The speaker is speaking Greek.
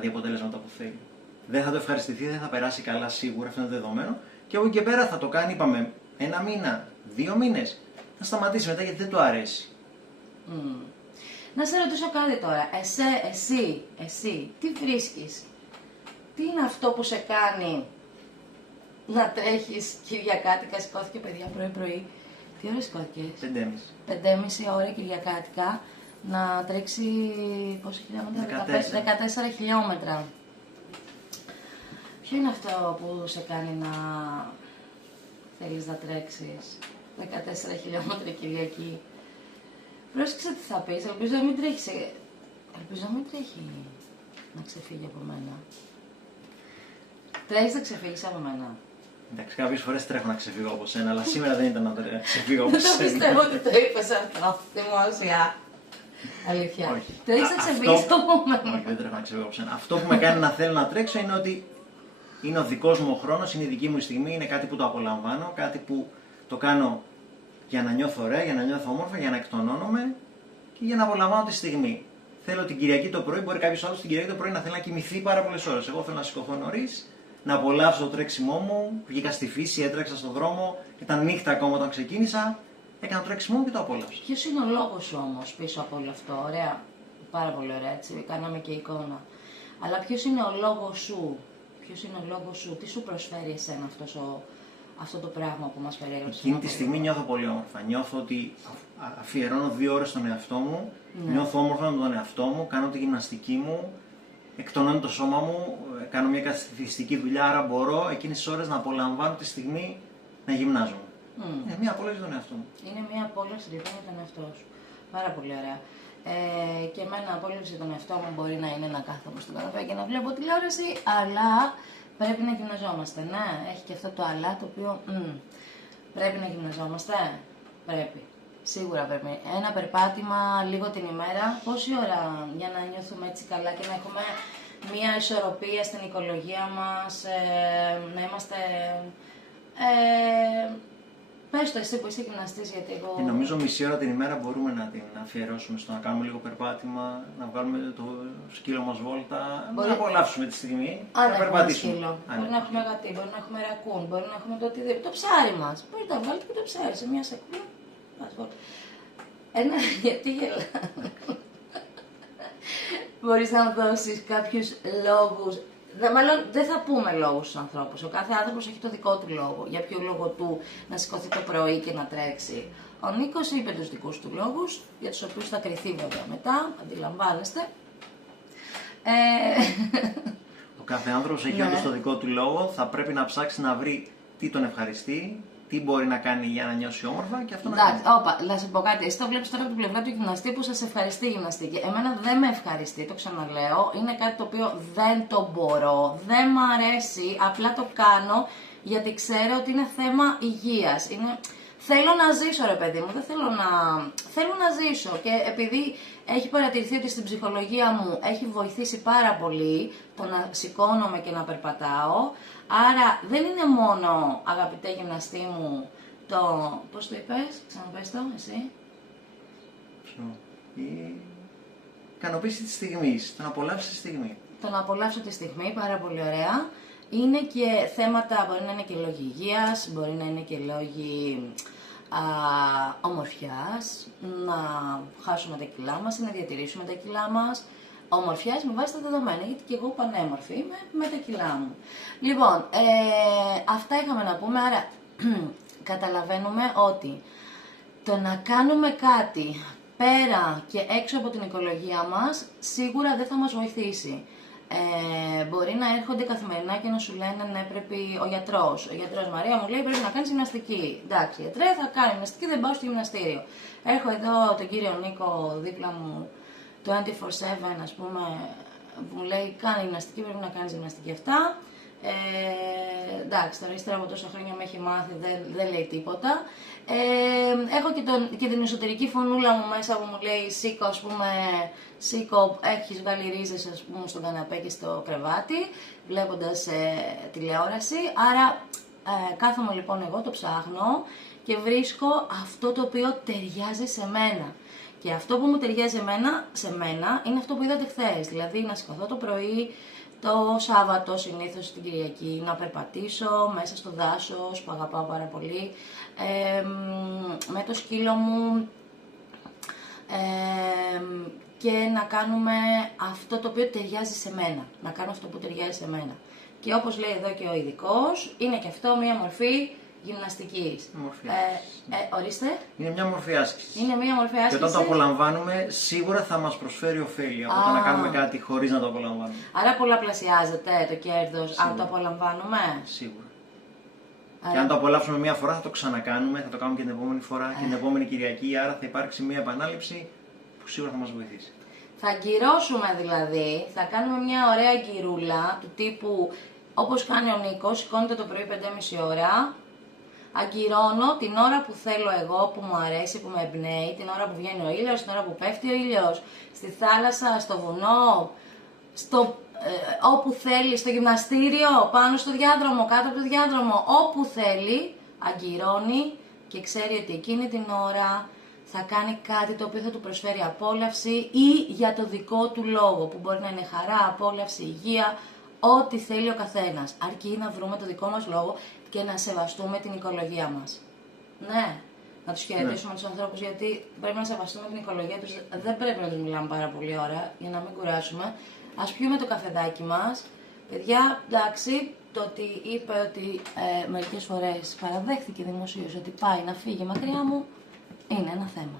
δει αποτέλεσματα που θέλει. Δεν θα το ευχαριστηθεί, δεν θα περάσει καλά σίγουρα, αυτό είναι δεδομένο. Και από εκεί και πέρα θα το κάνει, είπαμε, 1 μήνα, 2 μήνες. Θα σταματήσει μετά γιατί δεν του αρέσει. Να σε ρωτήσω κάτι τώρα. Εσύ, τι βρίσκεις? Τι είναι αυτό που σε κάνει να τρέχεις Κυριακάτικα? Σηκώθηκε παιδιά πρωί-πρωί. Τι ώρα σηκώθηκες? 5,5 ώρα Κυριακάτικα. Να τρέξει πόσα χιλιόμετρα? 14 χιλιόμετρα. Ποιο είναι αυτό που σε κάνει να θέλεις να τρέξεις 14 χιλιόμετρα Κυριακή? Πρόσεξε τι θα πεις, ελπίζω να μην τρέχει να ξεφύγει από μένα. Τρέχεις να ξεφύγεις από μένα? Εντάξει, κάποιες φορές τρέχω να ξεφύγω από σένα, αλλά σήμερα δεν ήταν να ξεφύγω από σένα. Δεν το πιστεύω ότι το είπες αυτό, δημόσια. Αλήθεια. Όχι. Τρέχεις να ξεφύγεις από μένα? Όχι, δεν τρέχω να ξεφύγω από σένα. Αυτό που με κάνει να θέλω να τρέξω είναι ότι είναι ο δικός μου ο χρόνος, είναι η δική μου στιγμή, είναι κάτι που το απολαμβάνω, κάτι που το κάνω για να νιώθω ωραία, για να νιώθω όμορφα, για να εκτονώνομαι και για να απολαμβάνω τη στιγμή. Θέλω την Κυριακή το πρωί, μπορεί κάποιος άλλος την Κυριακή το πρωί να θέλει να κοιμηθεί πάρα πολλές ώρες. Εγώ θέλω να σηκωθώ νωρίς, να απολαύσω το τρέξιμό μου, βγήκα στη φύση, έτρεξα στον δρόμο, ήταν νύχτα ακόμα όταν ξεκίνησα, έκανα το τρέξιμό μου και το απόλαυσα. Ποιος είναι ο λόγος σου όμως πίσω από όλο αυτό? Ωραία, πάρα πολύ ωραία, έτσι, κάναμε και εικόνα. Αλλά ποιος είναι ο λόγος σου? Ποιος είναι ο λόγος σου? Τι σου προσφέρει εσένα αυτό το πράγμα που μας περιέγραψε? Εκείνη τη στιγμή νιώθω πολύ όμορφα. Νιώθω ότι αφιερώνω 2 ώρες στον εαυτό μου, νιώθω όμορφα με τον εαυτό μου, κάνω τη γυμναστική μου, εκτονώνω το σώμα μου, κάνω μια καθιστική δουλειά, άρα μπορώ εκείνες τις ώρες να απολαμβάνω τη στιγμή να γυμνάζομαι. Είναι μια απόλαυση για τον εαυτό μου. Είναι μια απόλαυση λοιπόν για τον εαυτό σου. Πάρα πολύ ωραία. Και εμένα απόλαυση για τον εαυτό μου μπορεί να είναι να κάθομαι στον καναπέ και να βλέπω τηλεόραση, αλλά πρέπει να γυμναζόμαστε. Ναι, έχει και αυτό το αλλά το οποίο πρέπει να γυμναζόμαστε. Πρέπει. Σίγουρα πρέπει. Ένα περπάτημα λίγο την ημέρα. Πόση ώρα για να νιώθουμε έτσι καλά και να έχουμε μια ισορροπία στην οικολογία μας, να είμαστε... Πες το εσύ που είσαι γυμναστής, γιατί εγώ... Νομίζω μισή ώρα την ημέρα μπορούμε να την αφιερώσουμε στο να κάνουμε λίγο περπάτημα, να βγάλουμε το σκύλο μας βόλτα, να απολαύσουμε τη στιγμή, να περπατήσουμε. Μπορεί να έχουμε γατί, μπορεί να έχουμε ρακούν, μπορεί να έχουμε το οτιδήποτε. Το ψάρι μας. Μπορείτε να βγάλετε και το ψάρι σε μια σακούλα. Γιατί γελά. Μπορείς να δώσεις κάποιους λόγους? Μάλλον δεν θα πούμε λόγους στους ανθρώπους. Ο κάθε άνθρωπος έχει το δικό του λόγο. Για ποιο λόγο του να σηκωθεί το πρωί και να τρέξει. Ο Νίκος είπε τους δικούς του λόγους, για τους οποίους θα κριθεί βέβαια μετά, αντιλαμβάνεστε. Ο κάθε άνθρωπος έχει όντως το δικό του λόγο, θα πρέπει να ψάξει να βρει τι τον ευχαριστεί, τι μπορεί να κάνει για να νιώσει όμορφα και αυτό να κάνει. Εντάξει, να σου πω κάτι. Εσύ το βλέπεις τώρα από την πλευρά του γυμναστή που σας ευχαριστεί η γυμναστική. Εμένα δεν με ευχαριστεί, το ξαναλέω. Είναι κάτι το οποίο δεν το μπορώ, δεν μ' αρέσει. Απλά το κάνω γιατί ξέρω ότι είναι θέμα υγείας. Θέλω να ζήσω, ρε παιδί μου. Δεν θέλω να ζήσω. Και επειδή έχει παρατηρηθεί ότι στην ψυχολογία μου έχει βοηθήσει πάρα πολύ το να σηκώνομαι και να περπατάω. Άρα δεν είναι μόνο, αγαπητέ γυμναστή μου, το... Πώς το είπες, ξαναπες το, εσύ? Ποιο? Η ικανοποίηση της στιγμής, το να απολαύσει τη στιγμή. Το να απολαύσω τη στιγμή, πάρα πολύ ωραία. Είναι και θέματα, μπορεί να είναι και λόγοι υγείας, μπορεί να είναι και λόγοι ομορφιάς, να χάσουμε τα κιλά μας ή να διατηρήσουμε τα κιλά μας. Ομορφιάς με βάση τα δεδομένα, γιατί και εγώ πανέμορφη είμαι με τα κιλά μου. Λοιπόν, αυτά είχαμε να πούμε, άρα καταλαβαίνουμε ότι το να κάνουμε κάτι πέρα και έξω από την οικολογία μας, σίγουρα δεν θα μας βοηθήσει. Μπορεί να έρχονται καθημερινά και να σου λένε ναι, πρέπει ο γιατρός Μαρία μου λέει πρέπει να κάνεις γυμναστική. Εντάξει, γιατρέ, θα κάνω γυμναστική, δεν πάω στο γυμναστήριο. Έχω εδώ τον κύριο Νίκο δίπλα μου 24/7, ας πούμε, που μου λέει κάνε γυμναστική, πρέπει να κάνεις γυμναστική αυτά. Εντάξει, τώρα ύστερα από τόσα χρόνια με έχει μάθει, δεν λέει τίποτα. Έχω και την εσωτερική φωνούλα μου μέσα που μου λέει σήκω, ας πούμε, σήκω, έχεις βγάλει ρίζες, ας πούμε, στον καναπέ και στο κρεβάτι, βλέποντας τηλεόραση. Άρα κάθομαι λοιπόν εγώ, το ψάχνω και βρίσκω αυτό το οποίο ταιριάζει σε μένα. Και αυτό που μου ταιριάζει σε μένα είναι αυτό που είδατε χθες. Δηλαδή να σηκωθώ το πρωί, το Σάββατο συνήθως την Κυριακή, να περπατήσω μέσα στο δάσος που αγαπάω πάρα πολύ, με το σκύλο μου και να κάνουμε αυτό το οποίο ταιριάζει σε μένα. Να κάνω αυτό που ταιριάζει σε μένα. Και όπως λέει εδώ και ο ειδικός, είναι και αυτό μια μορφή γυμναστικής. Ορίστε. Είναι μια μορφή άσκησης. Είναι μια μορφή άσκησης. Και όταν το απολαμβάνουμε, σίγουρα θα μας προσφέρει ωφέλη από το να κάνουμε κάτι χωρίς να το απολαμβάνουμε. Άρα πολλαπλασιάζεται το κέρδος αν το απολαμβάνουμε. Σίγουρα. Και αν το απολαύσουμε μία φορά, θα το ξανακάνουμε, θα το κάνουμε και την επόμενη φορά και την επόμενη Κυριακή. Άρα θα υπάρξει μία επανάληψη που σίγουρα θα μας βοηθήσει. Θα αγκυρώσουμε δηλαδή, θα κάνουμε μια ωραία αγκυρούλα του τύπου όπως κάνει ο Νίκος, σηκώνεται το πρωί 5,5 ώρα. Αγκυρώνω την ώρα που θέλω εγώ, που μου αρέσει, που με εμπνέει, την ώρα που βγαίνει ο ήλιος, την ώρα που πέφτει ο ήλιος, στη θάλασσα, στο βουνό, όπου θέλει, στο γυμναστήριο, πάνω στο διάδρομο, κάτω από το διάδρομο, όπου θέλει, αγκυρώνει και ξέρει ότι εκείνη την ώρα θα κάνει κάτι το οποίο θα του προσφέρει απόλαυση ή για το δικό του λόγο, που μπορεί να είναι χαρά, απόλαυση, υγεία, ό,τι θέλει ο καθένας, αρκεί να βρούμε το δικό μας λόγο και να σεβαστούμε την οικολογία μας. Ναι, να τους χαιρετήσουμε τους ανθρώπους, γιατί πρέπει να σεβαστούμε την οικολογία τους, δεν πρέπει να τους μιλάμε πάρα πολύ ώρα, για να μην κουράσουμε. Ας πιούμε το καφεδάκι μας. Παιδιά, εντάξει, το ότι είπε ότι μερικές φορές παραδέχθηκε δημοσίως ότι πάει να φύγει μακριά μου, είναι ένα θέμα.